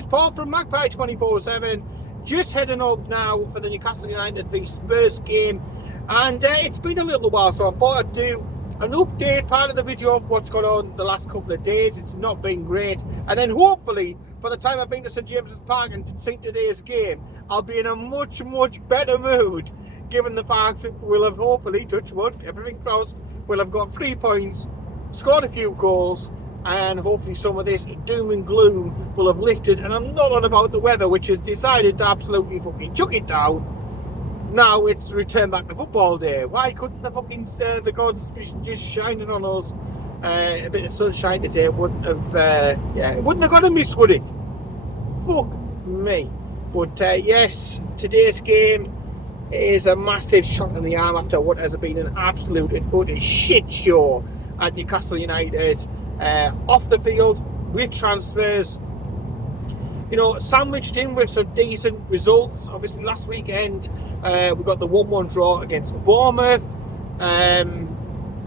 it's Paul from Magpie 24/7. Just heading up now for the Newcastle United v Spurs game, and it's been a little while, so I thought I'd do an update part of the video of what's gone on the last couple of days. It's not been great, and then hopefully by the time I've been to St James's Park and seen today's game, I'll be in a much better mood, given the fact we'll have hopefully, touch wood, everything crossed, we'll have got 3 points, scored a few goals, and hopefully some of this doom and gloom will have lifted. And I'm not on about the weather, which has decided to absolutely fucking chuck it down. Now it's returned back to football day. Why couldn't the fucking the gods be just shining on us? A bit of sunshine today wouldn't have it wouldn't have got amiss, would it? Fuck me. But yes, today's game is a massive shot in the arm after what has been an absolute and utter shit show at Newcastle United. Off the field, with transfers, you know, sandwiched in with some decent results. Obviously last weekend we got the 1-1 draw against Bournemouth.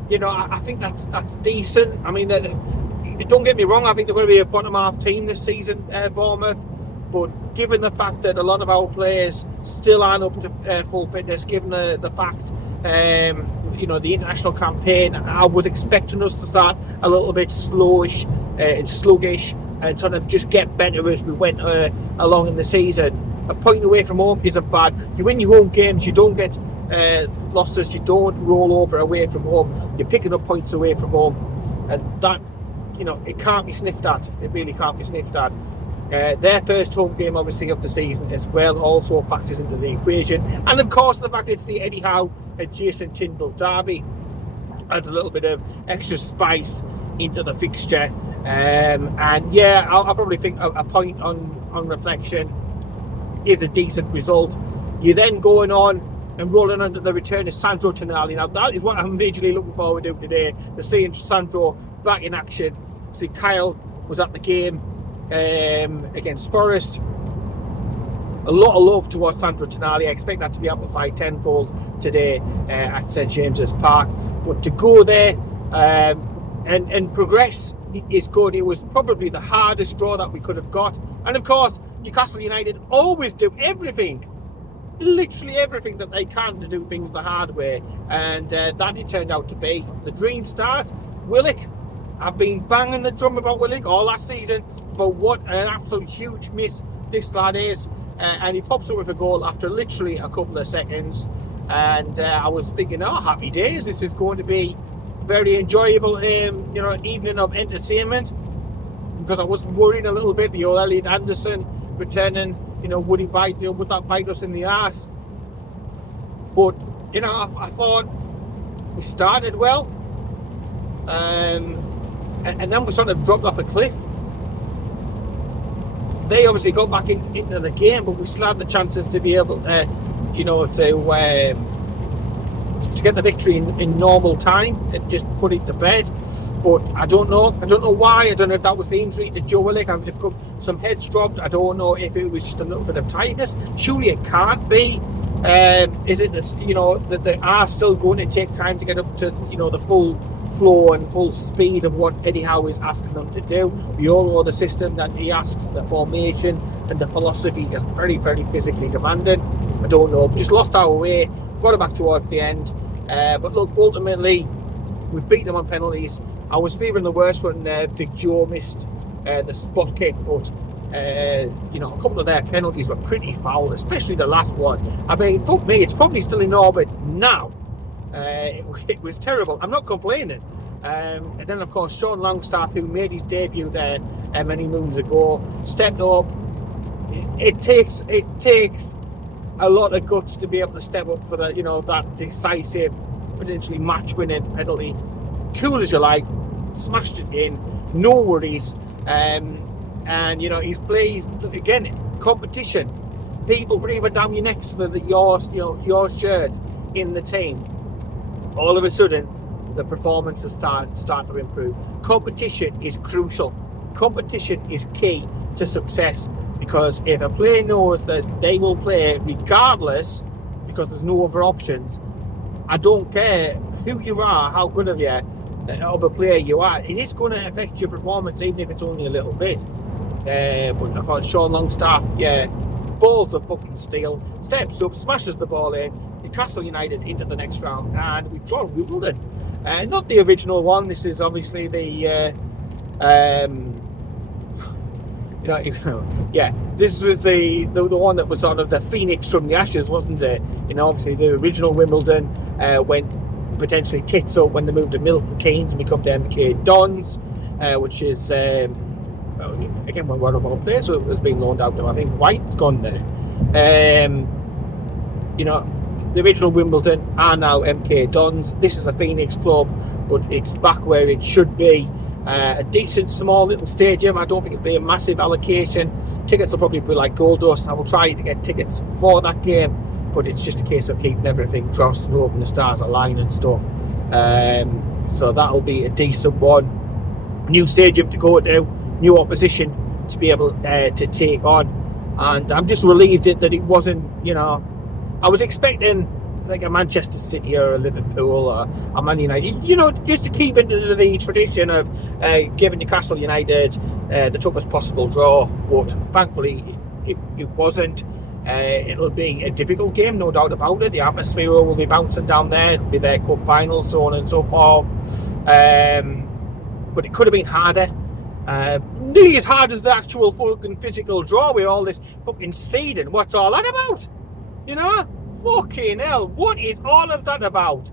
You know, I think that's decent. I mean, don't get me wrong, I think they're going to be a bottom half team this season, Bournemouth, but given the fact that a lot of our players still aren't up to full fitness, given the fact you know, the international campaign, I was expecting us to start a little bit slowish and sluggish and sort of just get better as we went along in the season. A point away from home isn't bad. You win your home games, you don't get losses, you don't roll over away from home, you're picking up points away from home, and that, you know, it can't be sniffed at. It really can't be sniffed at. Their first home game, obviously, of the season as well, also factors into the equation. And of course, the fact it's the Eddie Howe and Jason Tindall derby adds a little bit of extra spice into the fixture. And yeah, I'll probably think a point on reflection is a decent result. You're then going on and rolling under the return of Sandro Tonali. Now, that is what I'm majorly looking forward to today, to seeing Sandro back in action. See, Kyle was at the game against Forest. A lot of love towards Sandro Tonali. I expect that to be amplified tenfold today at St James's Park. But to go there and progress is good. It was probably the hardest draw that we could have got. And of course, Newcastle United always do everything, literally everything that they can to do things the hard way. And that it turned out to be the dream start. Willock, I've been banging the drum about Willock all last season, but what an absolute huge miss this lad is. And he pops up with a goal after literally a couple of seconds. And I was thinking, oh, happy days, this is going to be very enjoyable you know, evening of entertainment, because I was worried a little bit, the old Elliot Anderson returning, you know, would that bite us in the arse? But, you know, I thought we started well, and then we sort of dropped off a cliff. They obviously got back into the game, but we still had the chances to be able to, you know, to get the victory in normal time and just put it to bed. But I don't know why. I don't know if that was the injury to Joe Willock. I mean, some heads dropped. I don't know if it was just a little bit of tiredness. Surely it can't be. Is it this, you know, that they are still going to take time to get up to, you know, the full flow and full speed of what Eddie Howe is asking them to do? We all know the system that he asks, the formation and the philosophy is very physically demanding. I don't know. We just lost our way, got it back towards the end. But look, ultimately, we beat them on penalties. I was feeling the worst when Big Joe missed the spot kick, but you know, a couple of their penalties were pretty foul, especially the last one. I mean, fuck me, it's probably still in orbit now. It was terrible. I'm not complaining. And then, of course, Sean Longstaff, who made his debut there many moons ago, stepped up. It takes a lot of guts to be able to step up for the, you know, that decisive, potentially match-winning penalty. Cool as you like, smashed it in, no worries. And you know, he's plays again, competition. People breathing down your necks for your shirt in the team. All of a sudden, the performances start to improve. Competition is crucial. Competition is key to success, because if a player knows that they will play regardless, because there's no other options, I don't care who you are, how good of a player you are, it is going to affect your performance, even if it's only a little bit. But I thought Sean Longstaff, yeah, balls of fucking steel, steps up, smashes the ball in, Newcastle United into the next round, and we've drawn Wimbledon. Not the original one. This is obviously the yeah, this was the one that was sort of the phoenix from the ashes, wasn't it? Obviously the original Wimbledon went potentially tits up when they moved to Milton Keynes and become the MK Dons, which is again one of our players so it was being loaned out to. I think White's gone there. The original Wimbledon are now MK Dons. This is a Phoenix club, but it's back where it should be. A decent small little stadium. I don't think it'll be a massive allocation. Tickets will probably be like gold dust. I will try to get tickets for that game, but it's just a case of keeping everything crossed and hoping the stars align and stuff. So that'll be a decent one. New stadium to go to, new opposition to be able to take on, and I'm just relieved that it wasn't, I was expecting like a Manchester City or a Liverpool or a Man United, just to keep into the tradition of giving Newcastle United the toughest possible draw, but thankfully it wasn't. It'll be a difficult game, no doubt about it. The atmosphere will be bouncing down there. It'll be their cup final, so on and so forth. But it could have been harder. Nearly as hard as the actual fucking physical draw with all this fucking seeding. What's all that about? Fucking hell, what is all of that about?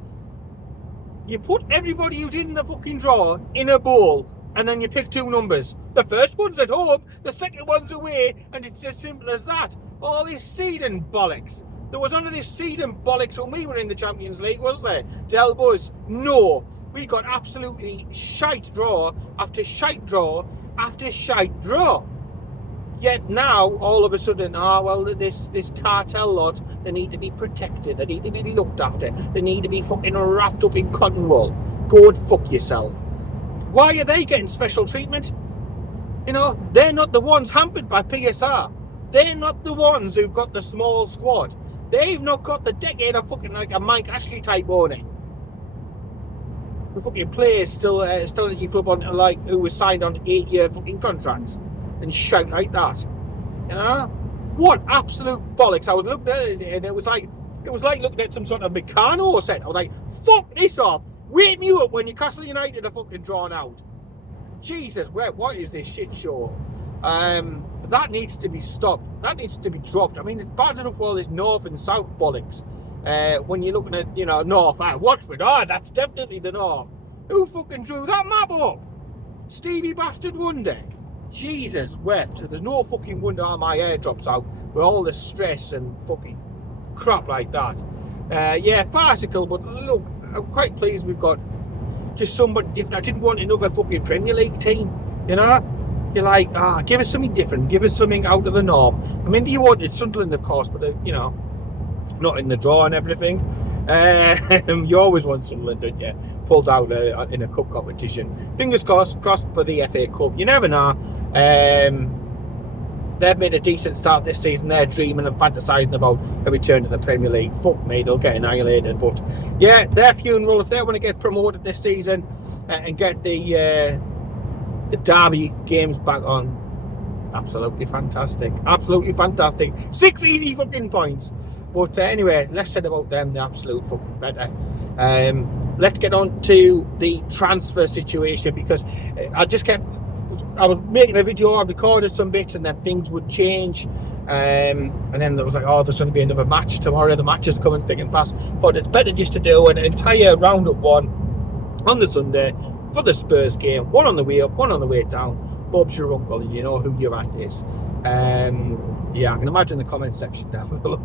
You put everybody who's in the fucking draw in a bowl, and then you pick two numbers. The first one's at home, the second one's away, and it's as simple as that. All this seeding bollocks. There was none of this seeding bollocks when we were in the Champions League, was there? Del Buzz, no. We got absolutely shite draw after shite draw after shite draw. Yet now, all of a sudden, this cartel lot, they need to be protected, they need to be looked after, they need to be fucking wrapped up in cotton wool. Go and fuck yourself. Why are they getting special treatment? They're not the ones hampered by PSR. They're not the ones who've got the small squad. They've not got the decade of fucking like a Mike Ashley type owning. The fucking players still at your club on who was signed on 8-year fucking contracts. And shout like that, What absolute bollocks! I was looking at it, and it was like looking at some sort of Meccano set. I was like, "Fuck this off! Wake me up when Newcastle United are fucking drawn out." Jesus, what is this shit show? That needs to be stopped. That needs to be dropped. I mean, it's bad enough for all this North and South bollocks. When you're looking at North, Watford. That's definitely the North. Who fucking drew that map up? Stevie Bastard Wonder. Jesus wept. There's no fucking wonder all my hair drops out with all the stress and fucking crap like that. Farcical, but look, I'm quite pleased we've got just somebody different. I didn't want another fucking Premier League team, You're like, give us something different, give us something out of the norm. I mean, you wanted Sunderland, of course, but, not in the draw and everything. You always want Sunderland, don't you? Pulled out in a cup competition. Fingers crossed for the FA Cup. You never know. They've made a decent start this season. They're dreaming and fantasising about a return to the Premier League. Fuck me, they'll get annihilated. But yeah, their funeral, if they want to get promoted this season and get the derby games back on, absolutely fantastic. Absolutely fantastic. 6 easy fucking points. But anyway, less said about them, the absolute fucking better. Let's get on to the transfer situation, because I was making a video, I recorded some bits, and then things would change. And then there was like, there's going to be another match tomorrow. The match is coming thick and fast. But it's better just to do an entire roundup one on the Sunday for the Spurs game. One on the way up, one on the way down. Bob's your uncle, and you know who your aunt is. I can imagine the comment section down below.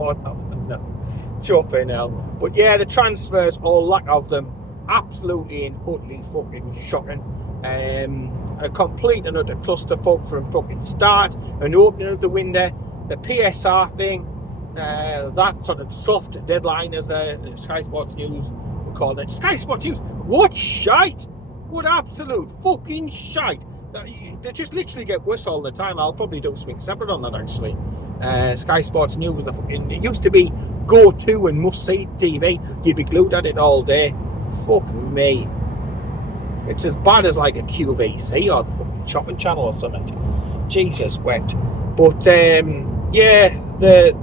Chuffing hell. But yeah, the transfers, or lack of them, absolutely and utterly fucking shocking. A complete and utter clusterfuck from fucking start, an opening of the window, the PSR thing, that sort of soft deadline, as the Sky Sports News would call it. Sky Sports News, what shite! What absolute fucking shite! They just literally get worse all the time. I'll probably do something separate on that, actually. Sky Sports News, it used to be go-to and must-see TV. You'd be glued at it all day. Fuck me. It's as bad as like a QVC or the fucking shopping channel or something. Jesus wept. But yeah, the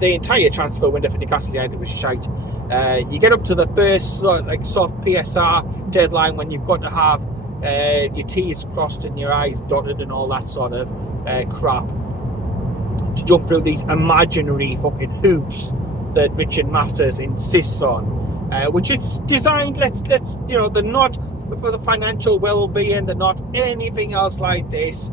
entire transfer window for Newcastle United was shite. You get up to the first soft PSR deadline when you've got to have your T's crossed and your I's dotted and all that sort of crap to jump through these imaginary fucking hoops that Richard Masters insists on, which it's designed. Let's they're not for the financial well-being. They're not anything else like this.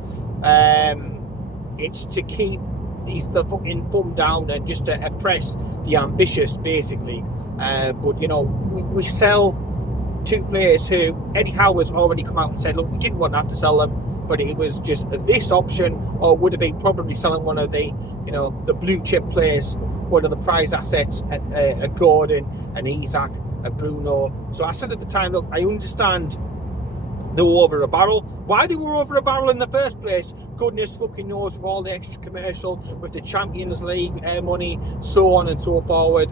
It's to keep the fucking thumb down and just to oppress the ambitious, basically. But we sell two players who Eddie Howe has already come out and said, look, we didn't want to have to sell them, but it was just this option, or would have been probably selling one of the the blue chip players, one of the prize assets, a Gordon, an Isaac, a Bruno. So I said at the time, look, I understand they were over a barrel. Why they were over a barrel in the first place, goodness fucking knows, with all the extra commercial, with the Champions League money, so on and so forward.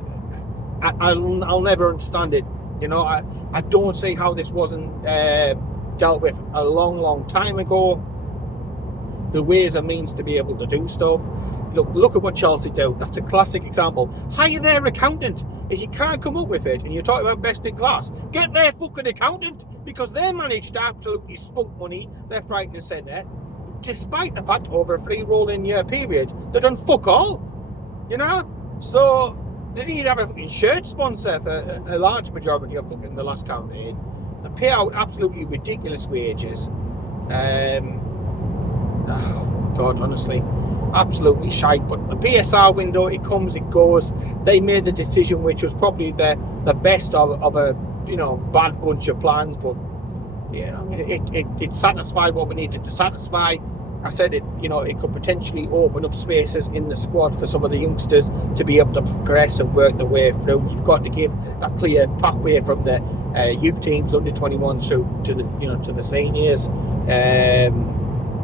I'll never understand it. I don't see how this wasn't dealt with a long time ago. The ways and means to be able to do stuff. Look at what Chelsea do. That's a classic example. Hire their accountant. If you can't come up with it and you're talking about best in class, get their fucking accountant, because they managed to absolutely spunk money left, right and centre, despite the fact over a 3 rolling year period they've done fuck all. So they need to have a fucking shirt sponsor for a large majority of fucking the last campaign. They pay out absolutely ridiculous wages. God, honestly, absolutely shite. But the PSR window, it comes, it goes. They made the decision, which was probably the best of a bad bunch of plans, but it satisfied what we needed to satisfy. I said it could potentially open up spaces in the squad for some of the youngsters to be able to progress and work their way through. You've got to give that clear pathway from the youth teams, under 21s, through to the seniors.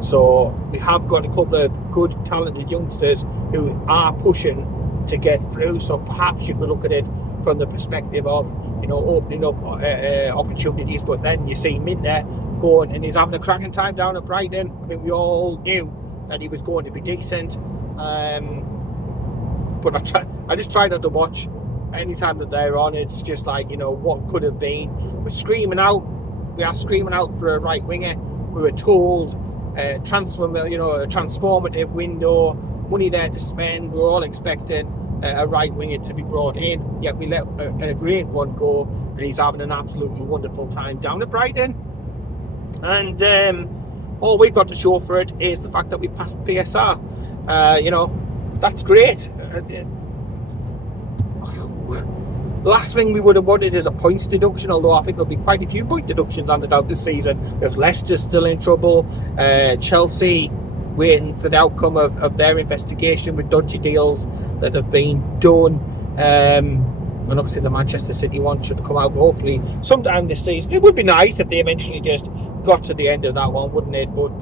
So we have got a couple of good, talented youngsters who are pushing to get through. So perhaps you could look at it from the perspective of opening up opportunities. But then you see Minter going, and he's having a cracking time down at Brighton. I think we all knew that he was going to be decent. But I just try not to watch anytime that they're on. It's just like what could have been. We are screaming out for a right winger. We were told a transformative window, money there to spend. We were all expecting a right winger to be brought in, yet we let a great one go, and he's having an absolutely wonderful time down at Brighton. And all we've got to show for it is the fact that we passed PSR. That's great. Last thing we would have wanted is a points deduction, although I think there'll be quite a few point deductions handed out this season. If Leicester's still in trouble, Chelsea waiting for the outcome of their investigation with dodgy deals that have been done, and obviously the Manchester City one should come out hopefully sometime this season. It would be nice if they eventually just got to the end of that one, wouldn't it? But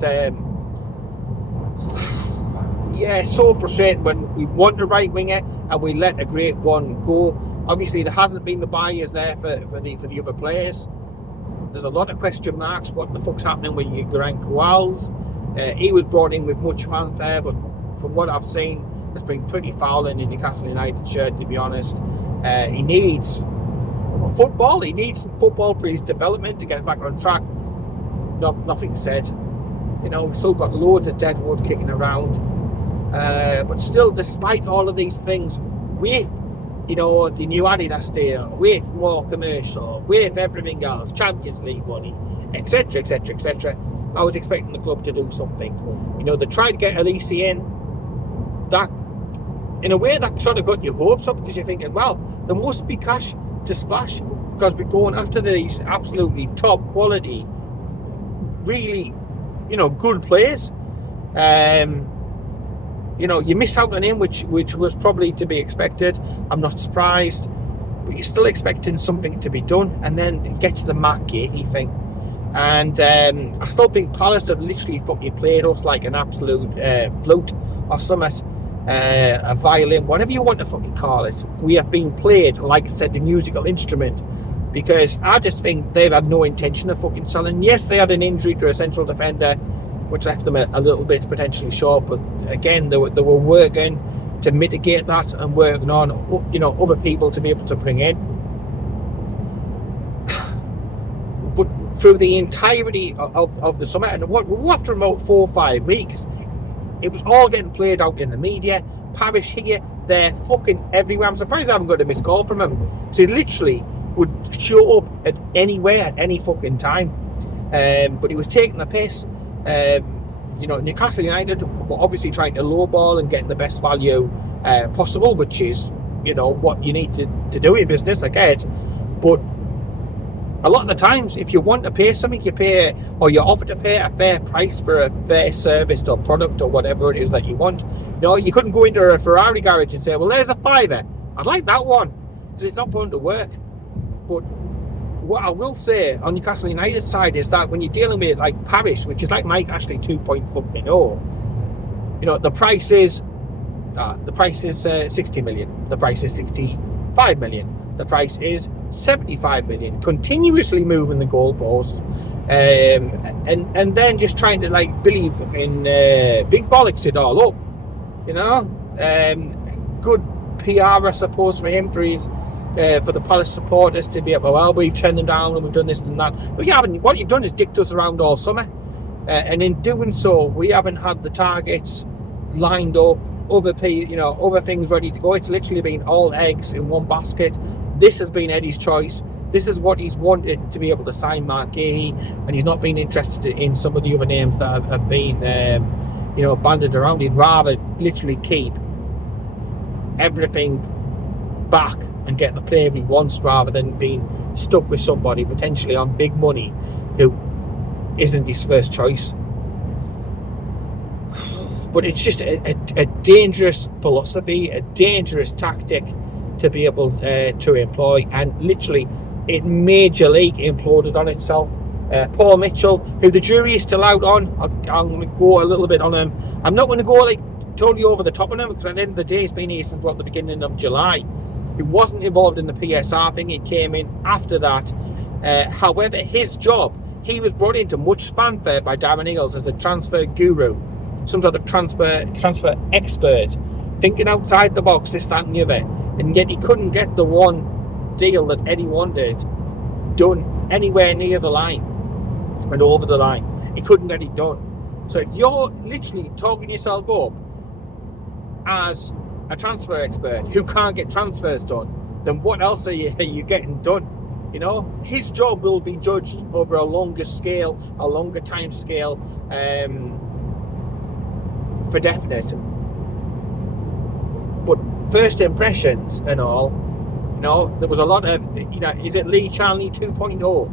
yeah, so frustrating when we want a right winger and we let a great one go. Obviously there hasn't been the buyers there for the other players. There's a lot of question marks. What the fuck's happening with Grant Kowals? He was brought in with much fanfare, but from what I've seen, it's been pretty foul in the Newcastle United shirt, to be honest. He needs football. He needs football for his development to get back on track. Nothing said. We've still got loads of dead wood kicking around. But still, despite all of these things, with the new Adidas deal, with more commercial, with everything else, Champions League money, etc., etc., etc., I was expecting the club to do something. They tried to get Elise in. That, in a way, that sort of got your hopes up, because you're thinking, well, there must be cash to splash, because we're going after these absolutely top quality, really, good players. You miss out on him, which was probably to be expected. I'm not surprised, but you're still expecting something to be done, and then you get to the Mark Gahey thing. And I still think Palace have literally fucking played us like an absolute flute or something, a violin, whatever you want to fucking call it. We have been played, like I said, the musical instrument, because I just think they've had no intention of fucking selling. Yes, they had an injury to a central defender which left them a little bit potentially short. But again, they were working to mitigate that and working on, other people to be able to bring in. But through the entirety of the summer, and after about 4 or 5 weeks, it was all getting played out in the media. Parish here, there, fucking everywhere. I'm surprised I haven't got a missed call from him. So he literally would show up at anywhere at any fucking time. But he was taking the piss. Newcastle United were obviously trying to lowball and getting the best value possible, which is, what you need to do in business, I get. But a lot of the times, if you want to pay something, you pay, or you're offered to pay a fair price for a fair service or product or whatever it is that you want. You couldn't go into a Ferrari garage and say, well, there's a £5. I'd like that one, because it's not going to work. But what I will say on Newcastle United side is that when you're dealing with like Parish, which is like Mike Ashley 2.0, the price is 60 million. The price is 65 million. The price is 75 million. Continuously moving the goalposts, and then just trying to believe in big bollocks it all up. Good PR, I suppose, for him, for his for the Palace supporters to be able, well, we've turned them down and we've done this and that. But you haven't. What you've done is dicked us around all summer, and in doing so, we haven't had the targets lined up, other things ready to go. It's literally been all eggs in one basket. This has been Eddie's choice. This is what he's wanted to be able to sign Magpie, and he's not been interested in some of the other names that have been, banded around. He'd rather literally keep everything back and get the player he wants, rather than being stuck with somebody potentially on big money who isn't his first choice. But it's just a dangerous philosophy, a dangerous tactic to be able to employ, and literally it Major League imploded on itself. Paul Mitchell, who the jury is still out on, I'm going to go a little bit on him. I'm not going to go totally over the top on him, because at the end of the day he's been here since the beginning of July. He wasn't involved in the PSR thing, he came in after that. However, his job, he was brought into much fanfare by Darren Eales as a transfer guru, some sort of transfer expert, thinking outside the box, this, that and the other. And yet he couldn't get the one deal that Eddie wanted done anywhere near the line and over the line. He couldn't get it done. So if you're literally talking yourself up as a transfer expert who can't get transfers done, then what else are you getting done? His job will be judged over a longer scale, a longer time scale, for definite. But first impressions and all, there was a lot of, is it Lee Charnley 2.0?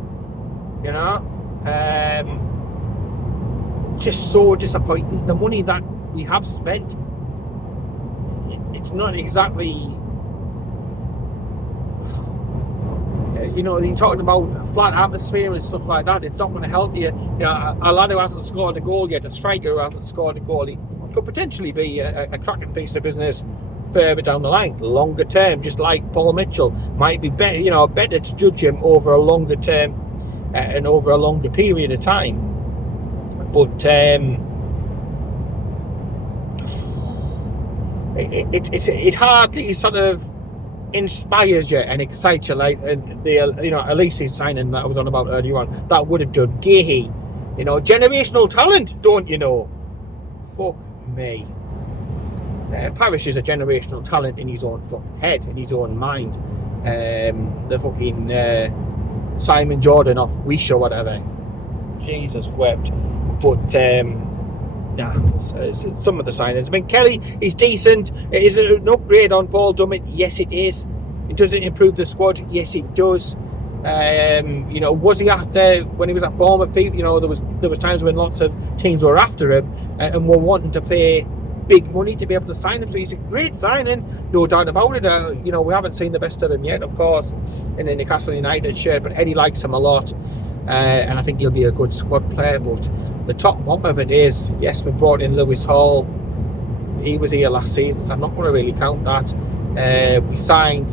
Just so disappointing. The money that we have spent, it's not exactly, you're talking about a flat atmosphere and stuff like that. It's not going to help you. A lad who hasn't scored a goal yet, a striker who hasn't scored a goal, he could potentially be a cracking piece of business further down the line, longer term, just like Paul Mitchell. Might be better, better to judge him over a longer term and over a longer period of time. But it hardly sort of inspires you and excites you like the Elise's signing that I was on about earlier on. That would have done. Gahey, generational talent, don't you know? Fuck me. Parish is a generational talent in his own fucking head, in his own mind. The fucking Simon Jordan off Wish or whatever. Jesus wept. But some of the signings. I mean, Kelly is decent. Is it an upgrade on Paul Dummett? Yes, it is. Does it improve the squad? Yes, it does. Was he after when he was at Bournemouth? There was times when lots of teams were after him and were wanting to pay big money to be able to sign him. So he's a great signing, no doubt about it. We haven't seen the best of him yet, of course, in the Newcastle United shirt, but Eddie likes him a lot, and I think he'll be a good squad player. But the top bottom of it is, yes, we brought in Lewis Hall. He was here last season, so I'm not going to really count that. We signed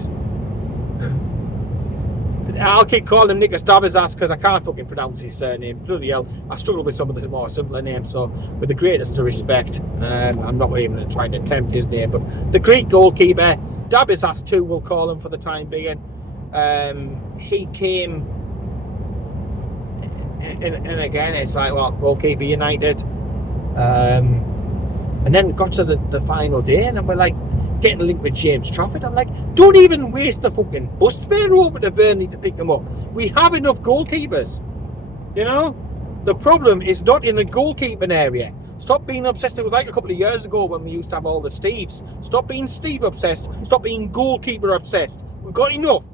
I'll keep calling him Nick's Dabizas because I can't fucking pronounce his surname. Bloody hell, I struggle with some of the more simpler names. So, with the greatest of respect, I'm not even trying to attempt his name. But the Greek goalkeeper, Dabizas 2, we'll call him for the time being. He came, and again, it's like, well, goalkeeper United. And then got to the final day, and we're like, getting linked with James Trafford. I'm like, don't even waste the fucking bus fare over to Burnley to pick him up. We have enough goalkeepers. You know? The problem is not in the goalkeeping area. Stop being obsessed. It was like a couple of years ago when we used to have all the Steves. Stop being Steve obsessed. Stop being goalkeeper obsessed. We've got enough.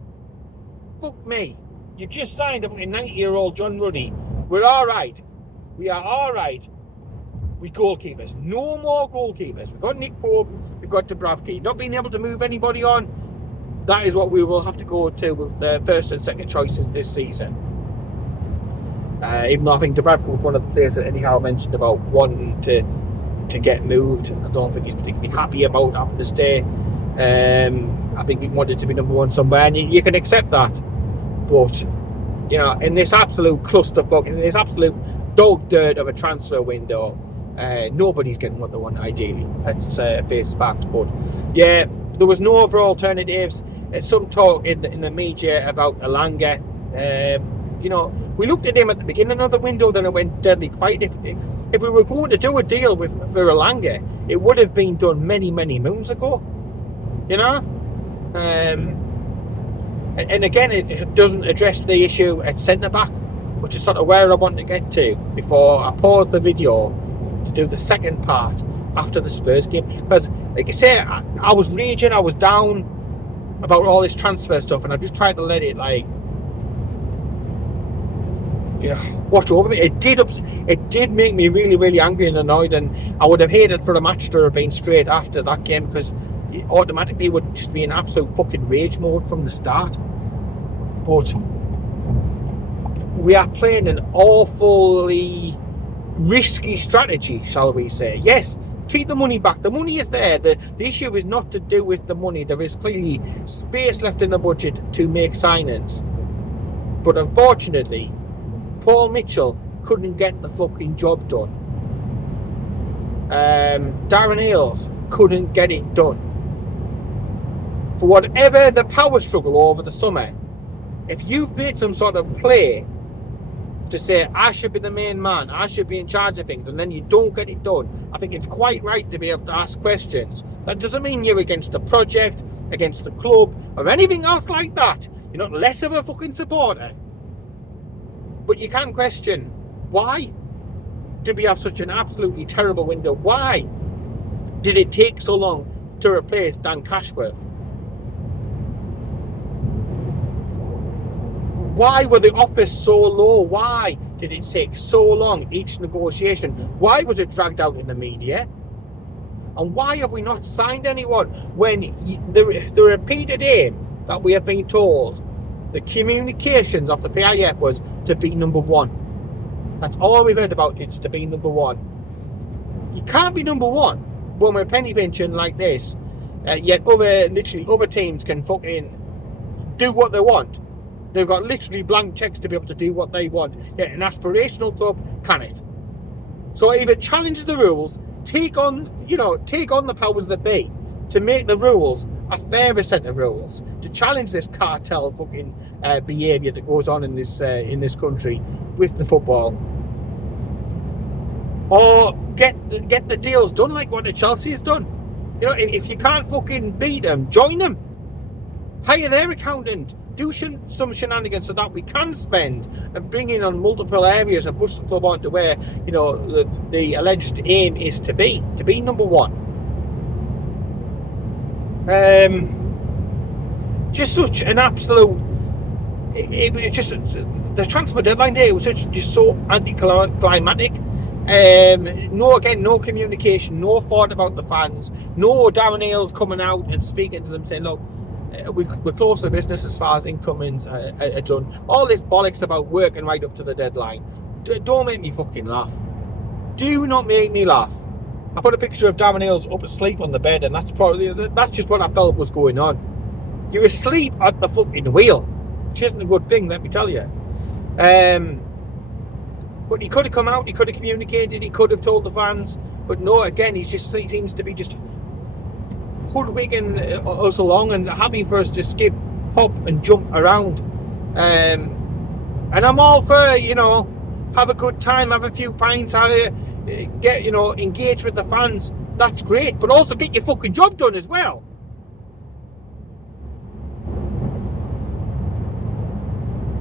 Fuck me. You just signed a fucking 90-year-old John Ruddy. We're alright. We are alright. We goalkeepers. No more goalkeepers. We've got Nick Pope. We've got Dubravka. Not being able to move anybody on. That is what we will have to go to with the first and second choices this season. Even though I think Dubravka was one of the players that anyhow mentioned about wanting to get moved. I don't think he's particularly happy about having to stay. I think he wanted to be number one somewhere, and you can accept that. But, you know, in this absolute clusterfuck, in this absolute dog dirt of a transfer window, nobody's getting what they want, ideally. That's face fact. But yeah, there was no other alternatives. Some talk in the media about Elanga. You know, we looked at him at the beginning of the window, then it went deadly quiet. If we were going to do a deal for Elanga, it would have been done many moons ago. You know, and again, it doesn't address the issue at centre back, which is sort of where I want to get to before I pause the video to do the second part after the Spurs game. Because, like I say, I was raging, I was down about all this transfer stuff, and I just tried to let it, like, you know, wash over me. It did make me really angry and annoyed, and I would have hated for the match to have been straight after that game, because it automatically would just be an absolute fucking rage mode from the start. But we are playing an awfully risky strategy, shall we say. Yes, keep the money back. The money is there. The issue is not to do with the money. There is clearly space left in the budget to make signings. But unfortunately, Paul Mitchell couldn't get the fucking job done. Darren Hales couldn't get it done. For whatever the power struggle over the summer, if you've made some sort of play to say, I should be the main man, I should be in charge of things, and then you don't get it done, I think it's quite right to be able to ask questions. That doesn't mean you're against the project, against the club, or anything else like that. You're not less of a fucking supporter. But you can question, why did we have such an absolutely terrible window? Why did it take so long to replace Dan Cashworth? Why were the offers so low? Why did it take so long, each negotiation? Why was it dragged out in the media? And why have we not signed anyone when the repeated aim that we have been told, the communications of the PIF was to be number one? That's all we've heard about, it's to be number one. You can't be number one when we're penny pinching like this, yet other teams can fucking do what they want. They've got literally blank checks to be able to do what they want. Yet an aspirational club can it. So either challenge the rules, take on the powers that be to make the rules a fairer set of rules, to challenge this cartel fucking behaviour that goes on in this country with the football, or get the deals done like what the Chelsea has done. You know, if you can't fucking beat them, join them. Hire their accountant. Do some shenanigans so that we can spend and bring in on multiple areas and push the club on to where, you know, the alleged aim is to be number one. Just such an absolute. It was just the transfer deadline day was just so anticlimactic. No communication, no thought about the fans, no Darren Hales coming out and speaking to them saying, look, we're close to business as far as incomings are done. All this bollocks about working right up to the deadline. Don't make me fucking laugh. Do not make me laugh. I put a picture of Darren Hales up asleep on the bed, and that's just what I felt was going on. You're asleep at the fucking wheel. which isn't a good thing, let me tell you. But he could have come out, he could have communicated, he could have told the fans, but no, again, he seems to be just hoodwinking us along and happy for us to skip, hop and jump around. And I'm all for, have a good time, have a few pints, get, engage with the fans. That's great, but also get your fucking job done as well.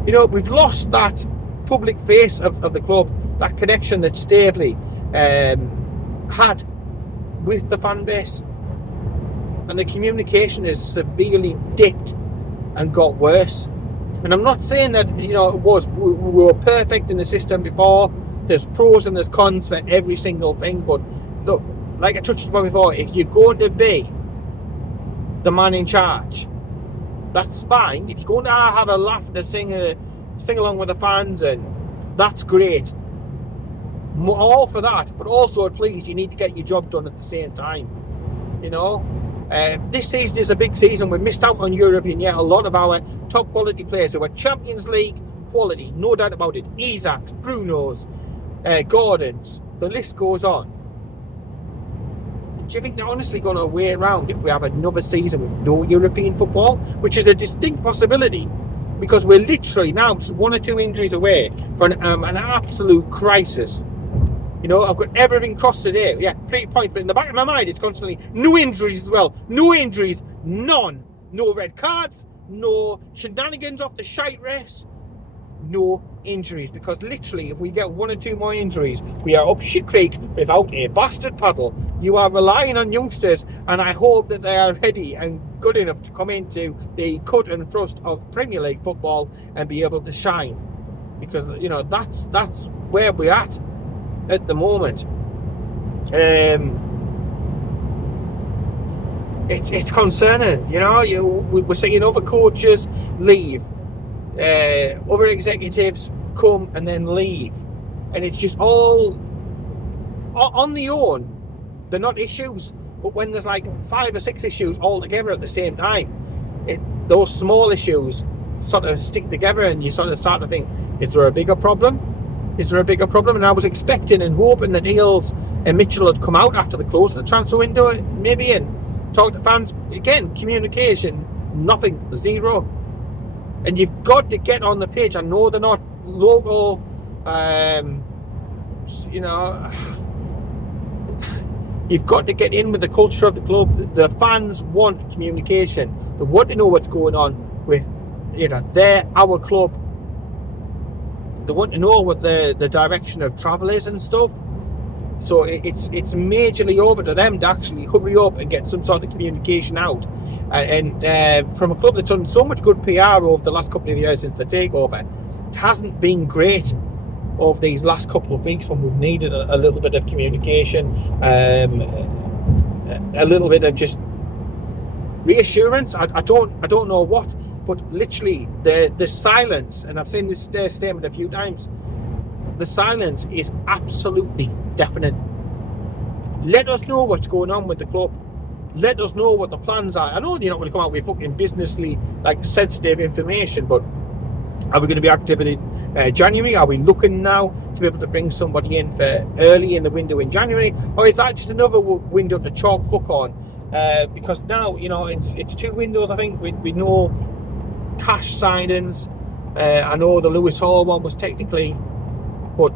We've lost that public face of the club, that connection that Staveley had with the fan base, and the communication is severely dipped and got worse. And I'm not saying that we were perfect in the system before. There's pros and there's cons for every single thing, but look, like I touched upon before, if you're going to be the man in charge, that's fine. If you're going to have a laugh and sing along with the fans, and that's great. All for that, but also, please, you need to get your job done at the same time. This season is a big season. We missed out on Europe, and yet a lot of our top quality players who are Champions League quality, no doubt about it. Isaacs, Brunos, Gordons, the list goes on. Do you think they're honestly going to wait around if we have another season with no European football, which is a distinct possibility, because we're literally now just 1 or 2 injuries away from an absolute crisis. I've got everything crossed today. Yeah, 3 points, but in the back of my mind, it's constantly no injuries as well. No injuries, none. No red cards, no shenanigans off the shite refs. No injuries, because literally if we get 1 or 2 more injuries, we are up shit creek without a bastard paddle. You are relying on youngsters, and I hope that they are ready and good enough to come into the cut and thrust of Premier League football and be able to shine, because that's where we're at the moment. It's concerning. We're seeing other coaches leave, other executives come and then leave, and it's just all on the own. They're not issues, but when there's like 5 or 6 issues all together at the same time, those small issues sort of stick together, and you sort of start to think, is there a bigger problem? Is there a bigger problem? And I was expecting and hoping that Eales and Mitchell had come out after the close of the transfer window, maybe, and talk to fans. Again, communication, nothing, zero. And you've got to get on the page. I know they're not local, you've got to get in with the culture of the club. The fans want communication. They want to know what's going on with, our club. They want to know what the direction of travel is and stuff. So it's majorly over to them to actually hurry up and get some sort of communication out. And from a club that's done so much good PR over the last couple of years since the takeover, it hasn't been great over these last couple of weeks when we've needed a little bit of communication, a little bit of just reassurance. I don't know what, but literally the silence, and I've seen this statement a few times, the silence is absolutely definite. Let us know what's going on with the club. Let us know what the plans are. I know you're not going to come out with fucking businessly sensitive information, but are we going to be active in January? Are we looking now to be able to bring somebody in for early in the window in January, or is that just another window to chalk fuck on? Because now it's 2 windows. I think we know cash signings. I know the Lewis Hall one was technically, but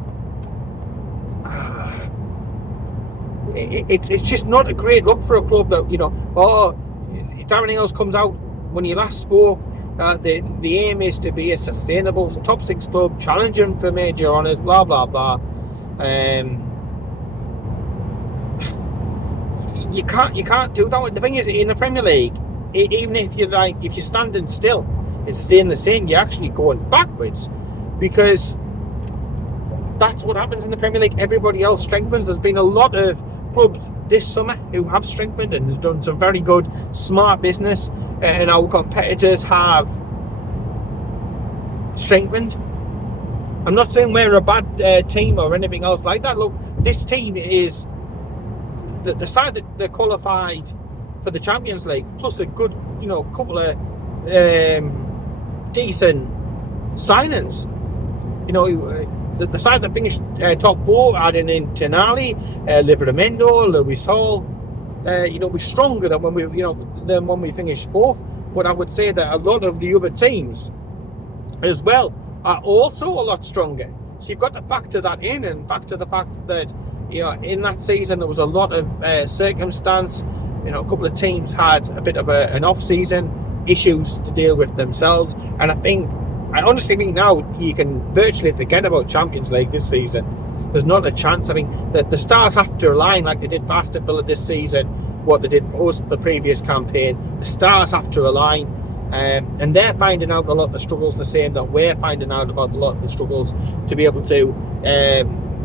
it's just not a great look for a club that Darren Eales comes out when he last spoke. The aim is to be a sustainable top 6 club, challenging for major honours, blah blah blah. You can't do that. The thing is, in the Premier League, even if you're standing still and staying the same, you're actually going backwards, because that's what happens in the Premier League. Everybody else strengthens. There's been a lot of clubs this summer who have strengthened and have done some very good, smart business, and our competitors have strengthened. I'm not saying we're a bad team or anything else like that. Look, this team is the side that they qualified for the Champions League, plus a good, couple of decent signings. You know, the side that finished top 4, adding in Tonali, Livramento, Lewis Hall, you know, we're stronger than when we finished 4th. But I would say that a lot of the other teams as well are also a lot stronger. So you've got to factor that in, and factor the fact that, you know, in that season there was a lot of circumstance. You know, a couple of teams had a bit of an off-season, issues to deal with themselves, and I honestly think now you can virtually forget about Champions League this season. There's not a chance. I mean, the stars have to align like they did for Aston Villa this season, what they did for us the previous campaign. The stars have to align, and they're finding out a lot of the struggles the same that we're finding out about a lot of the struggles, to be able to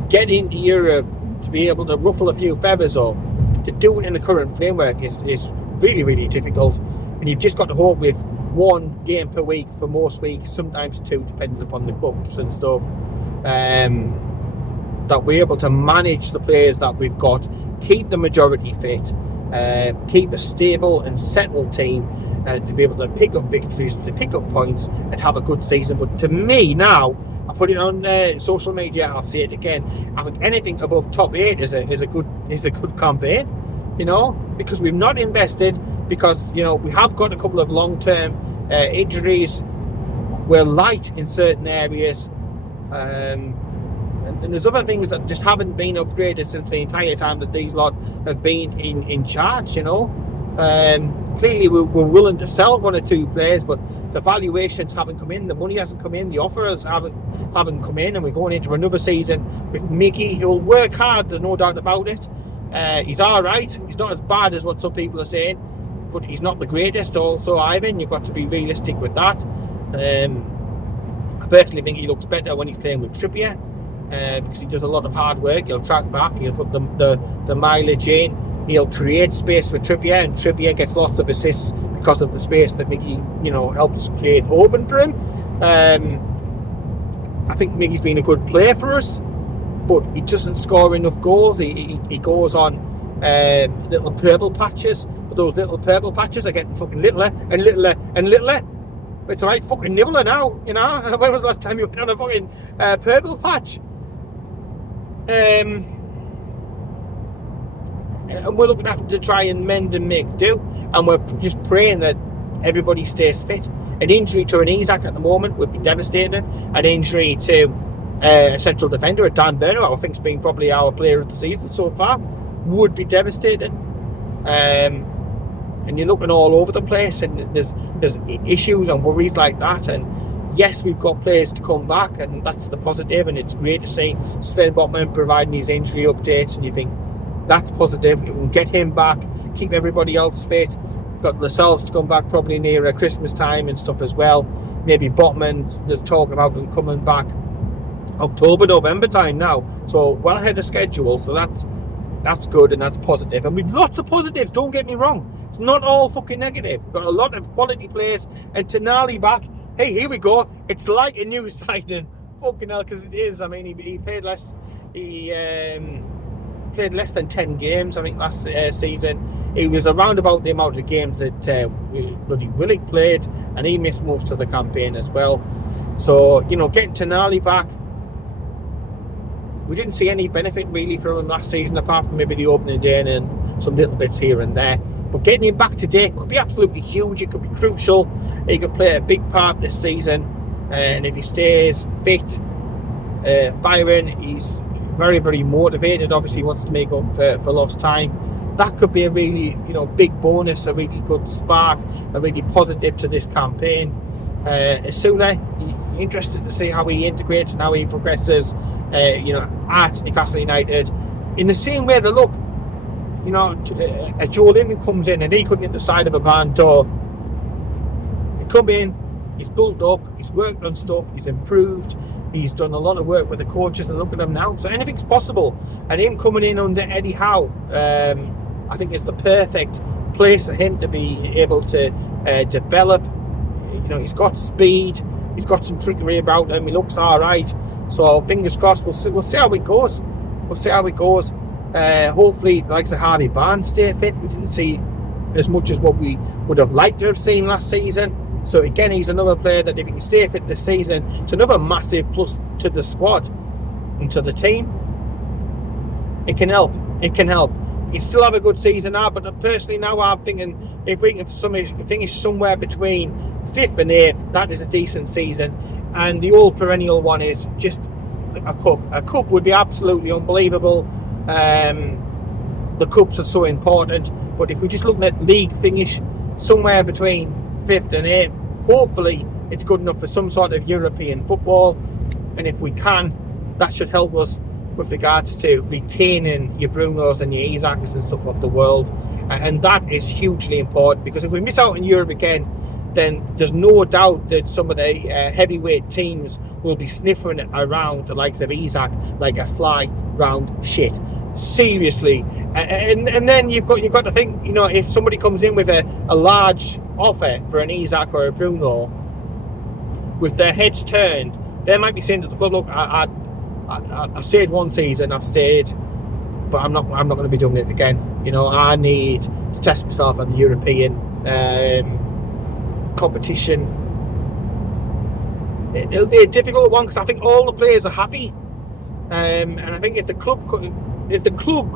get into Europe, to be able to ruffle a few feathers, or to do it in the current framework is really, really difficult. And you've just got to hope with 1 game per week for most weeks, sometimes 2 depending upon the cups and stuff, that we're able to manage the players that we've got, keep the majority fit, keep a stable and settled team, to be able to pick up victories, to pick up points, and have a good season. But to me now, I put it on social media, I'll say it again, I think anything above top 8 is a good campaign, you know, because we've not invested, because, you know, we have got a couple of long-term injuries. We're light in certain areas, and there's other things that just haven't been upgraded since the entire time that these lot have been in charge, you know. Clearly we're willing to sell 1 or 2 players, but the valuations haven't come in, the money hasn't come in, the offers haven't come in, and we're going into another season with Mickey. He'll work hard, there's no doubt about it. He's alright, he's not as bad as what some people are saying, but he's not the greatest also, Ivan. You've got to be realistic with that. I personally think he looks better when he's playing with Trippier, because he does a lot of hard work. He'll track back, he'll put the mileage in, he'll create space for Trippier, and Trippier gets lots of assists because of the space that Mickey, you know, helps create open for him. I think Mickey's been a good player for us, but he doesn't score enough goals. He goes on little purple patches, but those little purple patches are getting fucking littler and littler and littler. It's a right fucking nibbler now, you know. When was the last time you went on a fucking purple patch? And we're looking to have to try and mend and make do, and we're just praying that everybody stays fit. An injury to an Isaac at the moment would be devastating. An injury to a central defender, a Dan Burner, I think has been probably our player of the season so far, would be devastating. And you're looking all over the place, and there's issues and worries like that. And yes, we've got players to come back, and that's the positive, and it's great to see Sven Botman providing his injury updates, and you think that's positive. We can get him back, keep everybody else fit. Got Lascelles to come back probably near Christmas time and stuff as well. Maybe Botman, there's talk about them coming back October, November time now, so well ahead of schedule. So that's good, and that's positive. And we've lots of positives, don't get me wrong. It's not all fucking negative. We've got a lot of quality players, and Tonali back. Hey, here we go. It's like a new signing. Fucking hell, because it is. I mean, he played less. He played less than 10 games, I think, last season. He was around about the amount of games that bloody Willick played, and he missed most of the campaign as well. So, you know, getting Tonali back, we didn't see any benefit really from him last season, apart from maybe the opening day and some little bits here and there. But getting him back today could be absolutely huge. It could be crucial. He could play a big part this season, and if he stays fit, firing, he's very, very motivated. Obviously, he wants to make up for lost time. That could be a really, you know, big bonus, a really good spark, a really positive to this campaign. Asuna, interested to see how he integrates and how he progresses, you know, at Newcastle United. In the same way that, look, you know, a Joe Linton comes in and he couldn't hit the side of a barn door. He come in, he's built up, he's worked on stuff, he's improved, he's done a lot of work with the coaches, and look at him now. So anything's possible. And him coming in under Eddie Howe, I think is the perfect place for him to be able to develop. You know, he's got speed, he's got some trickery about him, he looks alright. So fingers crossed, we'll see how it goes. We'll see how it goes. Hopefully, like the Harvey Barnes stay fit. We didn't see as much as what we would have liked to have seen last season. So again, he's another player that if he can stay fit this season, it's another massive plus to the squad and to the team. It can help. It can help. He still have a good season now, but personally now I'm thinking if we can finish somewhere between 5th and 8th, that is a decent season. And the old perennial one is just a cup. A cup would be absolutely unbelievable. The cups are so important, but if we're just looking at league finish somewhere between 5th and 8th, hopefully it's good enough for some sort of European football. And if we can, that should help us with regards to retaining your Brunos and your Isaacs and stuff of the world. And that is hugely important, because if we miss out in Europe again, then there's no doubt that some of the heavyweight teams will be sniffing around the likes of Isaac like a fly round shit. Seriously. And then you've got to think, you know, if somebody comes in with a large offer for an Isaac or a Bruno, with their heads turned, they might be saying to the club, look, I stayed one season, I've stayed, but I'm not going to be doing it again. You know, I need to test myself on the European competition. It'll be a difficult one because I think all the players are happy, and I think if the club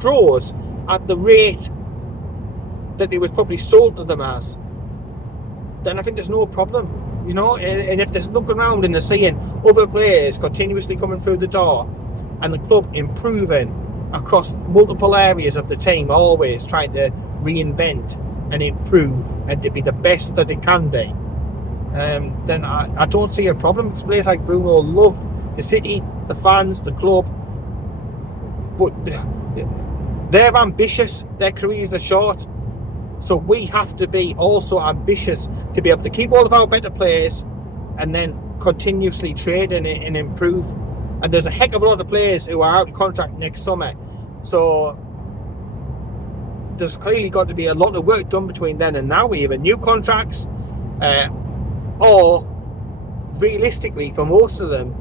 grows at the rate that it was probably sold to them as, then I think there's no problem. You know, and if there's looking around and they're seeing other players continuously coming through the door and the club improving across multiple areas of the team, always trying to reinvent and improve and to be the best that it can be, then I don't see a problem, because players like Bruno love the city, the fans, the club, but they're ambitious, their careers are short. So we have to be also ambitious to be able to keep all of our better players and then continuously trade and improve. And there's a heck of a lot of players who are out of contract next summer. So there's clearly got to be a lot of work done between then and now, either new contracts or realistically for most of them,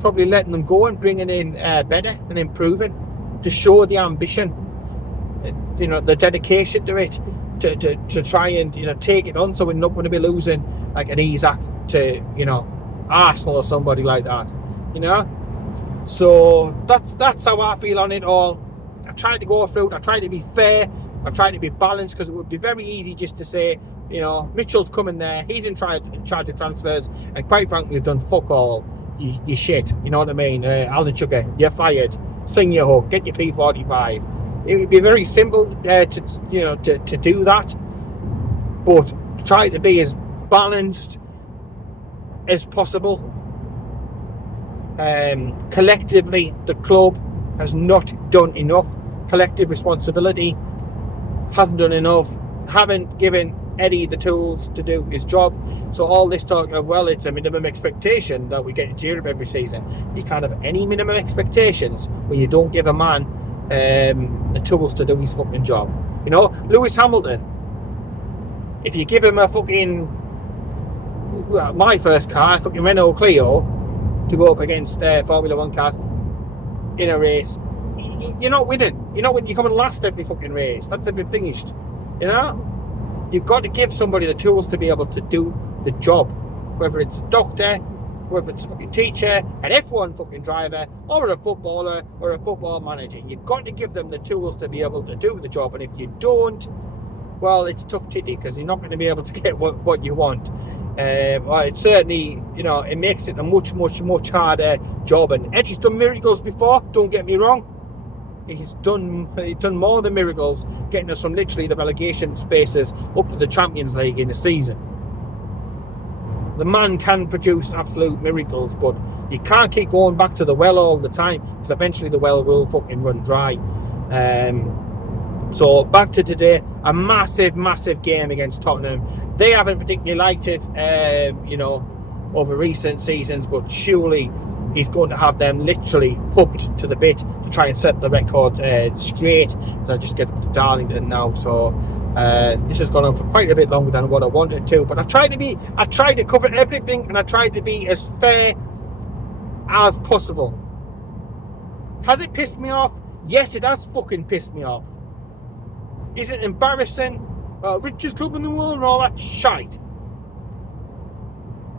probably letting them go and bringing in better and improving to show the ambition, you know, the dedication to it. To try and, you know, take it on, so we're not going to be losing like an Isaac to, you know, Arsenal or somebody like that, you know. So that's how I feel on it all. I tried to go through it. I tried to be fair. I've tried to be balanced, because it would be very easy just to say, you know, Mitchell's coming there, he's in charge of transfers, and quite frankly, we've done fuck all. You shit, you know what I mean? Alan Sugar, you're fired. Sing your hook. Get your P45. It would be very simple to do that, but try to be as balanced as possible. Collectively, the club has not done enough. Collective responsibility hasn't done enough. Haven't given Eddie the tools to do his job. So all this talk of, well, it's a minimum expectation that we get into Europe every season. You can't have any minimum expectations when you don't give a man the tools to do his fucking job. You know, Lewis Hamilton, if you give him a fucking, well, my first car, fucking Renault Clio, to go up against Formula 1 cars in a race, you're not winning. You're not winning. You're coming last every fucking race. That's been finished. You know, you've got to give somebody the tools to be able to do the job, whether it's a doctor, whether it's a fucking teacher, an F1 fucking driver, or a footballer, or a football manager. You've got to give them the tools to be able to do the job. And if you don't, well, it's tough titty, because you're not going to be able to get what you want. Well, it certainly, you know, it makes it a much harder job. And Eddie's done miracles before, don't get me wrong. He's done more than miracles, getting us from literally the relegation spaces up to the Champions League in a season. The man can produce absolute miracles, but you can't keep going back to the well all the time, because eventually the well will fucking run dry. So back to today, a massive game against Tottenham. They haven't particularly liked it, you know, over recent seasons, but surely he's going to have them literally pumped to the bit to try and set the record straight. As I just get up to Darlington now, so this has gone on for quite a bit longer than what I wanted to, but I tried to cover everything, and I tried to be as fair as possible. Has it pissed me off? Yes, it has fucking pissed me off. Is it embarrassing? Richest club in the world and all that shite.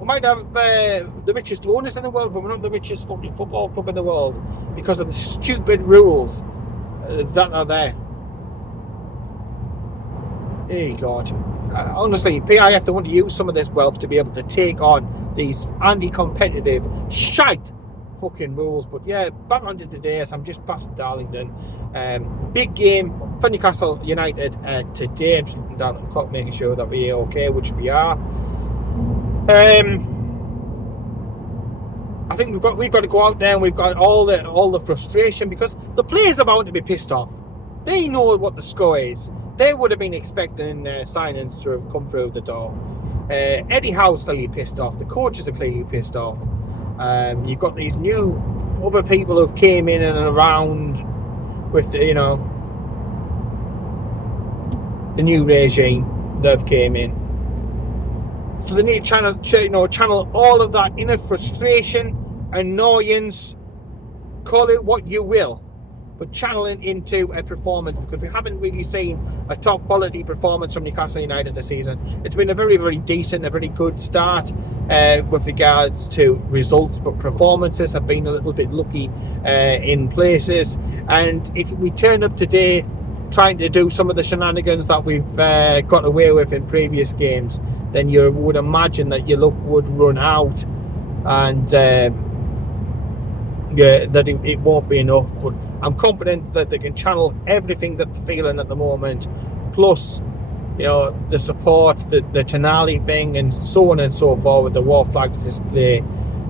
We might have the richest owners in the world, but we're not the richest fucking football club in the world because of the stupid rules that are there. Hey God. Honestly, PIF, they want to use some of this wealth to be able to take on these anti-competitive shite fucking rules. But yeah, back onto today as I'm just past Darlington. Big game for Newcastle United today. I'm just looking down at the clock, making sure that we're okay, which we are. I think we've got to go out there and we've got all the frustration because the players are bound to be pissed off. They know what the score is. They would have been expecting signings to have come through the door. Eddie Howe's clearly pissed off. The coaches are clearly pissed off. You've got these new other people who've came in and around with the new regime that have came in. So they need to channel all of that inner frustration, annoyance, call it what you will, but channel it into a performance, because we haven't really seen a top quality performance from Newcastle United this season. It's been a very, very decent, a very good start with regards to results, but performances have been a little bit lucky in places. And if we turn up today trying to do some of the shenanigans that we've got away with in previous games, then you would imagine that your luck would run out, and that it won't be enough. But I'm confident that they can channel everything that they're feeling at the moment, plus the support, the Tonali thing, and so on and so forth with the war flags display.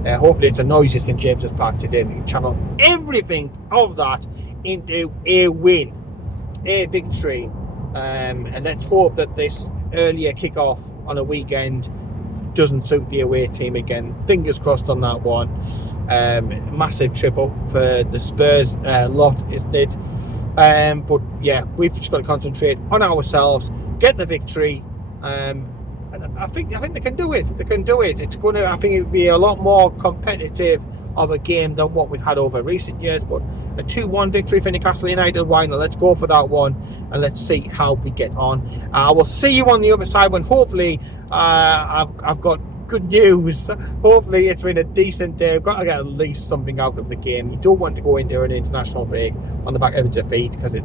Hopefully it's a noisy St James's Park today. They can channel everything of that into a win, a victory, and let's hope that this earlier kick-off on a weekend doesn't suit the away team again. Fingers crossed on that one. Massive triple for the Spurs lot, isn't it? But yeah, we've just got to concentrate on ourselves, get the victory, and I think they can do it. They can do it. It's going to. I think it would be a lot more competitive of a game than what we've had over recent years. But a 2-1 victory for Newcastle United. Why not? Let's go for that one, and let's see how we get on. I will see you on the other side when hopefully I've got good news. Hopefully it's been a decent day. We've got to get at least something out of the game. You don't want to go into an international break on the back of a defeat, because it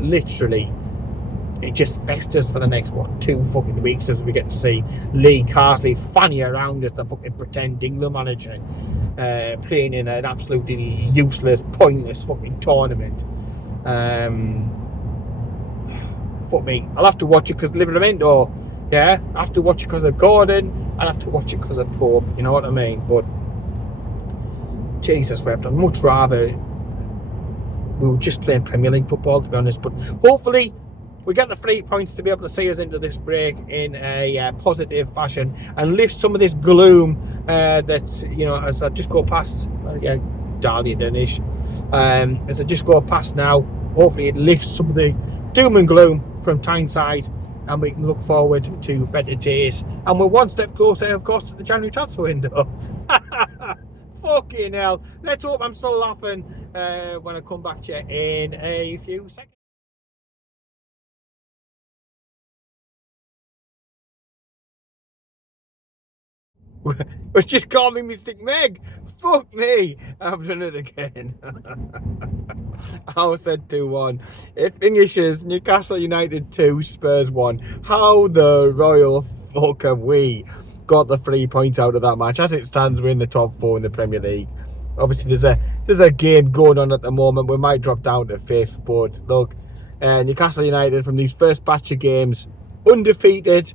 just festers for the next 2 fucking weeks as we get to see Lee Carsley fanny around as the fucking pretend England manager, playing in an absolutely useless, pointless fucking tournament. Fuck me, I'll have to watch it because Liveramento. Yeah, I have to watch it because of Gordon. I'll have to watch it because of Pope. You know what I mean? But Jesus wept. I'd much rather we were just playing Premier League football, to be honest. But hopefully we get the 3 points to be able to see us into this break in a positive fashion and lift some of this gloom that, as I just go past Darlington-ish, as I just go past now, hopefully it lifts some of the doom and gloom from Tyneside, and we can look forward to better days. And we're one step closer, of course, to the January transfer window. Fucking hell. Let's hope I'm still laughing when I come back to you in a few seconds. Was just calling me Stick Meg. Fuck me. I've done it again. I said 2-1. It finishes Newcastle United 2, Spurs 1. How the royal fuck have we got the 3 points out of that match? As it stands, we're in the top 4 in the Premier League. Obviously, there's a game going on at the moment. We might drop down to 5th, but look, Newcastle United from these first batch of games, undefeated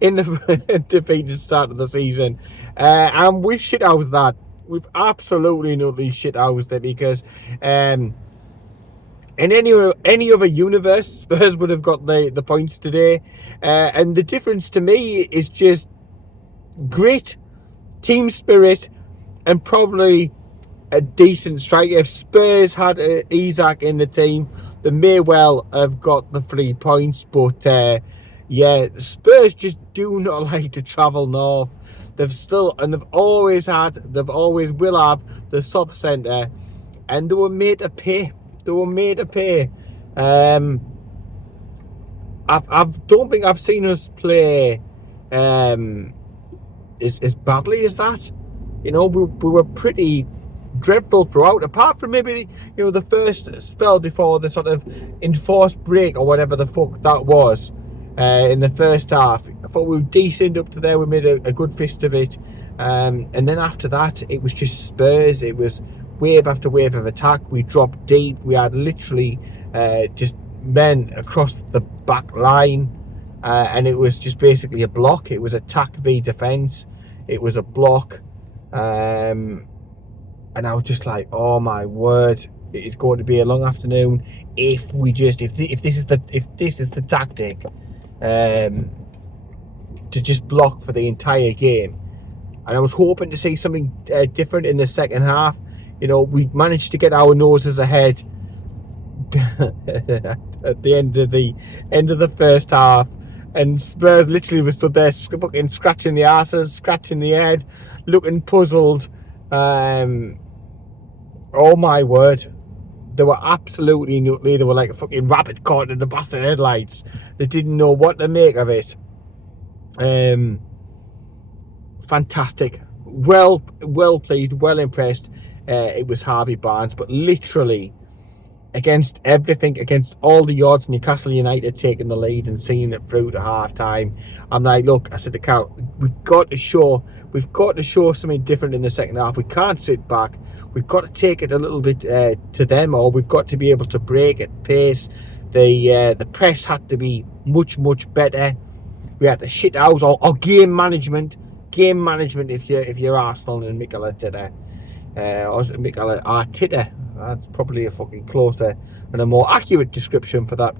in the defeated start of the season, and we've shithoused that. We've absolutely shithoused it, because in any other universe, Spurs would have got the points today, and the difference to me is just grit, team spirit, and probably a decent strike. If Spurs had Isaac in the team, they may well have got the 3 points, but Spurs just do not like to travel north. They've always will have the soft centre, and they were made to pay. I don't think I've seen us play as badly as that. You know, we were pretty dreadful throughout, apart from maybe, you know, the first spell before the sort of enforced break or whatever the fuck that was in the first half. I thought we were decent up to there. We made a good fist of it, and then after that it was just Spurs. It was wave after wave of attack. We dropped deep. We had literally just men across the back line, and it was just basically a block. It was attack v defence. It was a block, and I was just like, oh my word, it's going to be a long afternoon if this is the tactic, to just block for the entire game. And I was hoping to see something different in the second half. You know, we managed to get our noses ahead at the end of the first half, and Spurs literally was stood there fucking scratching the arses, scratching the head, looking puzzled. Oh my word, they were absolutely nuclear. They were like a fucking rabbit caught in the bastard headlights. They didn't know what to make of it. Fantastic, well pleased, well impressed. It was Harvey Barnes, but literally against everything, against all the odds, Newcastle United taking the lead and seeing it through to half time. I'm like, look, I said to Carl, we've got to show something different in the second half. We can't sit back. We've got to take it a little bit to them, or we've got to be able to break at pace. The press had to be much better. We had to shit out or game management if you're Arsenal and Mikel Arteta. Mikel Arteta. That's probably a fucking closer and a more accurate description for that.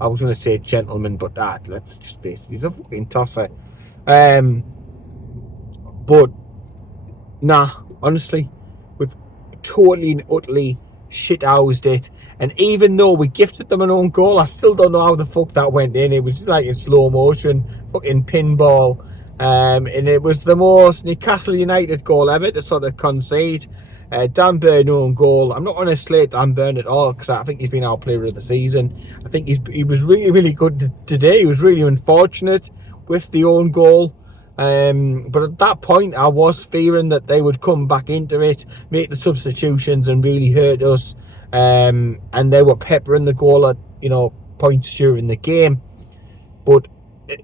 I was going to say gentleman, but let's just face it, he's a fucking tosser. But nah, honestly, we've totally and utterly shit-housed it. And even though we gifted them an own goal, I still don't know how the fuck that went in. It was just like in slow motion, fucking pinball. And it was the most Newcastle United goal ever to sort of concede. Dan Burn own goal. I'm not going to slate Dan Burn at all, because I think he's been our player of the season. I think he was really good today. He was really unfortunate with the own goal. But at that point, I was fearing that they would come back into it, make the substitutions, and really hurt us. And they were peppering the goal at, you know, points during the game. But,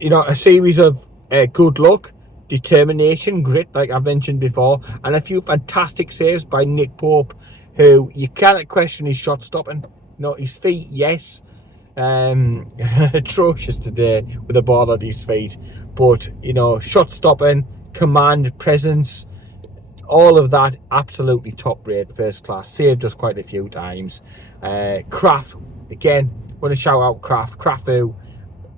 you know, a series of good luck, determination, grit, like I've mentioned before, and a few fantastic saves by Nick Pope, who you cannot question his shot stopping. You know, his feet, yes, atrocious today with the ball at his feet, but, you know, shot stopping, command, presence, all of that, absolutely top rate, first class. Saved us quite a few times. Kraft, again, want to shout out Kraft who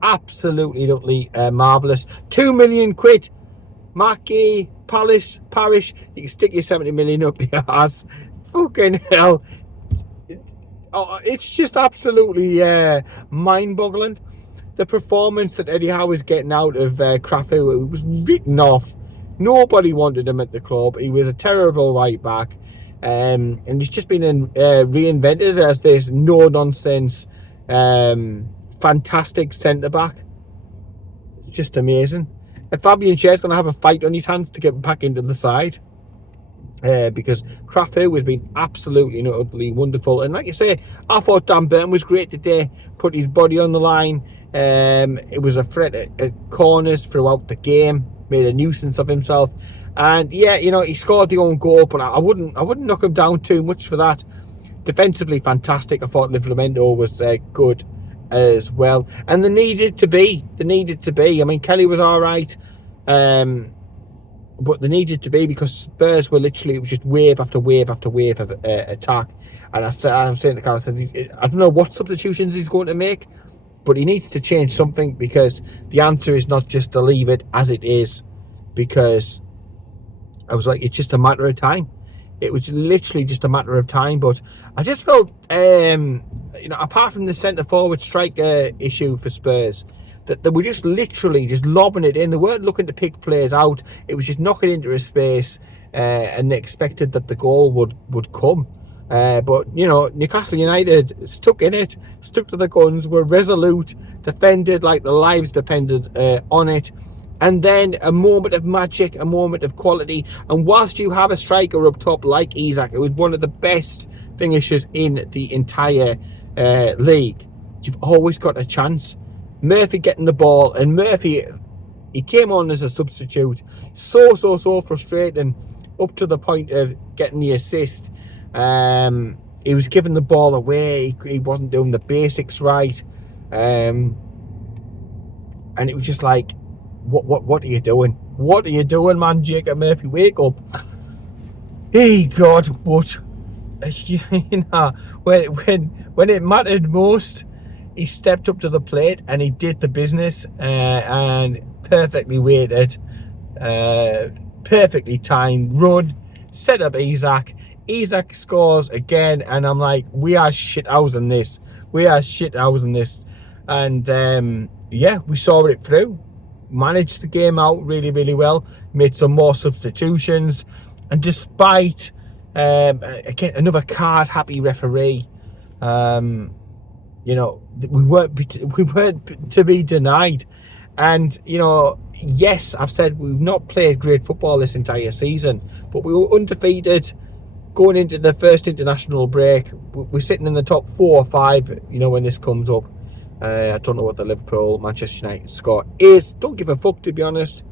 absolutely marvellous. 2 million quid. Magpie, Parish, you can stick your 70 million up your ass. Fucking hell. It's just absolutely mind-boggling. The performance that Eddie Howe is getting out of Kraft, who was written off. Nobody wanted him at the club. He was a terrible right back. And he's just been reinvented as this no-nonsense, fantastic centre-back. Just amazing. And Fabian Schär's going to have a fight on his hands to get back into the side. Because Kraft has been absolutely and utterly wonderful. And like you say, I thought Dan Burton was great today. Put his body on the line. It was a threat at corners throughout the game. Made a nuisance of himself. And yeah, you know, he scored the own goal, but I wouldn't knock him down too much for that. Defensively fantastic. I thought Livramento was good as well, and they needed to be. I mean, Kelly was all right, but they needed to be, because Spurs were literally, it was just wave after wave after wave of attack. And I'm saying to Carl, I don't know what substitutions he's going to make, but he needs to change something, because the answer is not just to leave it as it is, because I was like, it's just a matter of time. It was literally just a matter of time. But I just felt, you know, apart from the centre-forward striker issue for Spurs, that they were just literally just lobbing it in. They weren't looking to pick players out. It was just knocking into a space, and they expected that the goal would come. But, you know, Newcastle United stuck in it, stuck to the guns, were resolute, defended like their lives depended on it. and then a moment of magic, a moment of quality. And whilst you have a striker up top like Isak, it was one of the best finishers in the entire league, you've always got a chance. Murphy getting the ball, and Murphy, he came on as a substitute. So frustrating, up to the point of getting the assist. He was giving the ball away. He wasn't doing the basics right. And it was just like, what are you doing? What are you doing, man? Jacob Murphy, wake up. Hey, God, but you know, when it mattered most, he stepped up to the plate and he did the business, and perfectly weighted, perfectly timed run, set up Isak. Isak scores again, and I'm like, we are shithousing this. We are shithousing this. And yeah, we saw it through. Managed the game out really well. Made some more substitutions, and despite again another card happy referee, you know, we weren't to be denied. And you know, yes, I've said we've not played great football this entire season, but we were undefeated going into the first international break. We're sitting in the top 4 or 5, you know, when this comes up. I don't know what the Liverpool, Manchester United score is. Don't give a fuck, to be honest.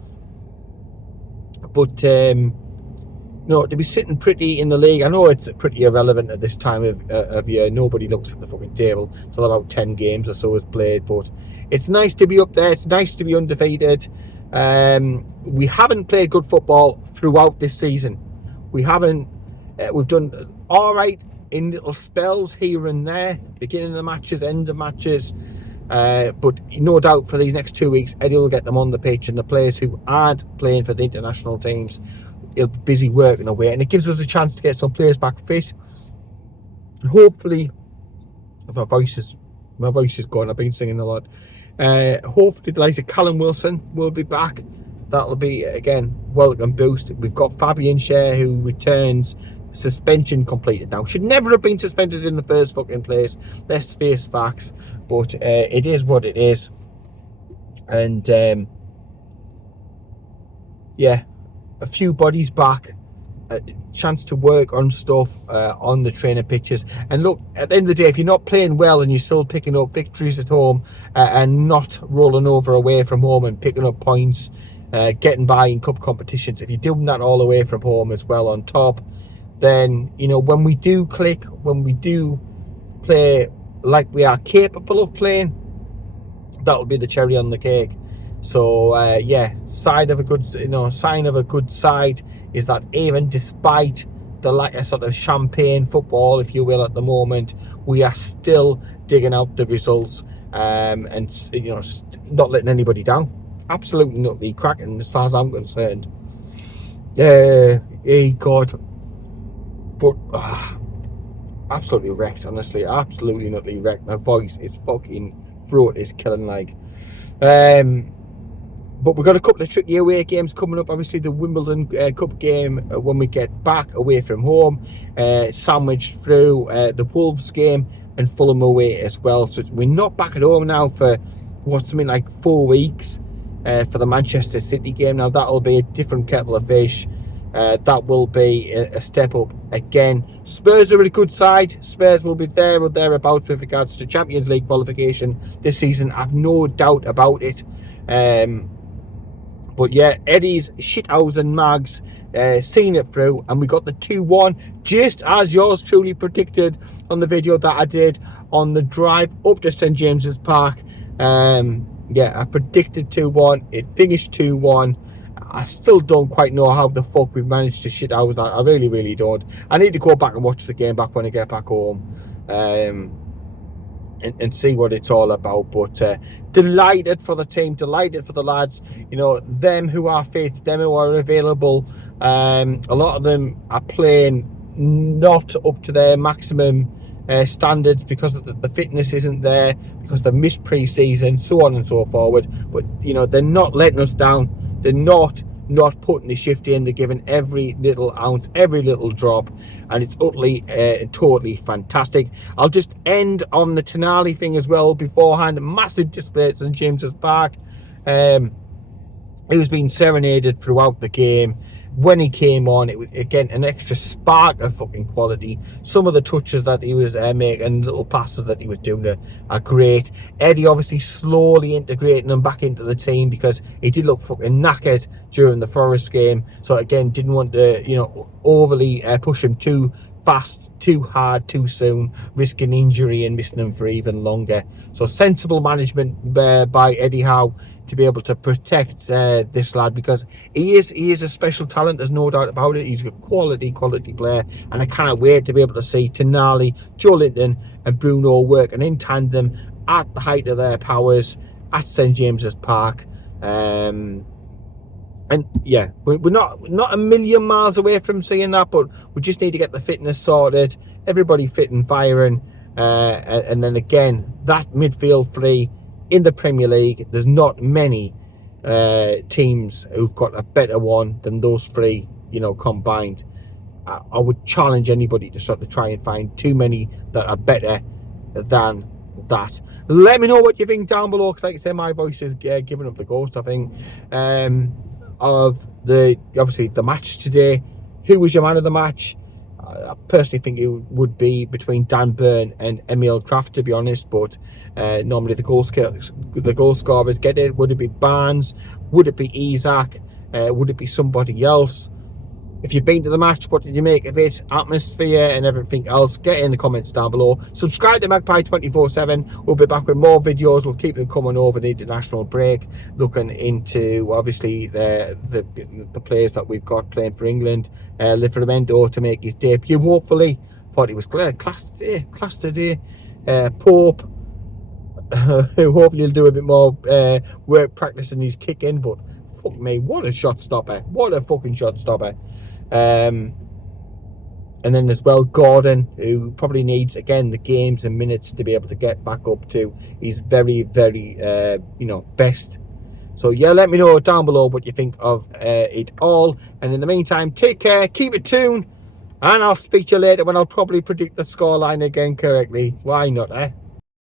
But no, to be sitting pretty in the league, I know it's pretty irrelevant at this time of year. Nobody looks at the fucking table till about 10 games or so is played. But it's nice to be up there. It's nice to be undefeated. We haven't played good football throughout this season. We haven't. We've done all right in little spells here and there, beginning of matches, end of matches. But no doubt for these next 2 weeks, Eddie will get them on the pitch, and the players who aren't playing for the international teams, he'll be busy working away, and it gives us a chance to get some players back fit. Hopefully, my voice is gone. I've been singing a lot. Hopefully, the likes of Callum Wilson will be back. That'll be, again, welcome boost. We've got Fabian Schär, who returns. Suspension completed now. Should never have been suspended in the first fucking place. Let's face facts. But it is what it is. And yeah, a few bodies back. A chance to work on stuff on the training pitches. And look, at the end of the day, if you're not playing well and you're still picking up victories at home and not rolling over away from home and picking up points, getting by in cup competitions, if you're doing that all away from home as well on top, then, you know, when we do click, when we do play like we are capable of playing, that'll be the cherry on the cake. So yeah, sign of a good side is that even despite the lack of sort of champagne football, if you will, at the moment, we are still digging out the results, and you know, not letting anybody down. Absolutely not the cracking as far as I'm concerned. Hey God. But absolutely wrecked, honestly. Absolutely not wrecked. My voice is fucking throat is killing like. But we've got a couple of tricky away games coming up. Obviously, the Wimbledon Cup game when we get back away from home, sandwiched through the Wolves game and Fulham away as well. So we're not back at home now for what's something like 4 weeks for the Manchester City game. Now that'll be a different kettle of fish. That will be a step up again. Spurs are a good side. Spurs will be there or thereabouts with regards to Champions League qualification this season. I've no doubt about it. But yeah, Eddie's shithouse mags seen it through, and we got the 2-1, just as yours truly predicted on the video that I did on the drive up to St James's Park. Yeah, I predicted 2-1. It finished 2-1. I still don't quite know how the fuck we've managed to shit house that. I really don't. I need to go back and watch the game back when I get back home, and see what it's all about. But delighted for the team, delighted for the lads. You know, them who are fit, them who are available. A lot of them are playing not up to their maximum standards because the fitness isn't there, because they've missed pre-season, so on and so forward. But you know, they're not letting us down. They're not putting the shift in. They're giving every little ounce, every little drop, and it's utterly totally fantastic. I'll just end on the Tonali thing as well beforehand. Massive display at St James's Park. He was being serenaded throughout the game. When he came on, it was again an extra spark of fucking quality. Some of the touches that he was making, little passes that he was doing are great. Eddie obviously slowly integrating him back into the team because he did look fucking knackered during the Forest game. So again, didn't want to, you know, overly push him too fast, too hard, too soon, risking injury and missing him for even longer. So sensible management by Eddie Howe to be able to protect this lad, because he is a special talent. There's no doubt about it. He's a quality player, and I cannot wait to be able to see Tonali, Joe Linton, and Bruno working in tandem at the height of their powers at St James's Park. And yeah, we're not a million miles away from seeing that, but we just need to get the fitness sorted, everybody fit and firing, and then again, that midfield three in the Premier League, there's not many teams who've got a better one than those three, you know, combined. I would challenge anybody to sort of try and find too many that are better than that. Let me know what you think down below, because like I say, my voice is giving up the ghost, I think, of obviously the match today. Who was your man of the match? I personally think it would be between Dan Burn and Emil Kraft, to be honest, but normally the goal scorers get it. Would it be Barnes? Would it be Isaac? Would it be somebody else? If you've been to the match, what did you make of it? Atmosphere and everything else? Get in the comments down below. Subscribe to Magpie 24/7. We'll be back with more videos. We'll keep them coming over the international break, looking into obviously the players that we've got playing for England. Livramento to make his debut, hopefully. Thought he was class today. Pope, hopefully he'll do a bit more work practicing his kick in, but fuck me, what a shot stopper. What a fucking shot stopper. And then as well, Gordon, who probably needs, again, the games and minutes to be able to get back up to his very, very, you know, best. So, yeah, let me know down below what you think of it all. And in the meantime, take care, keep it tuned, and I'll speak to you later when I'll probably predict the scoreline again correctly. Why not, eh?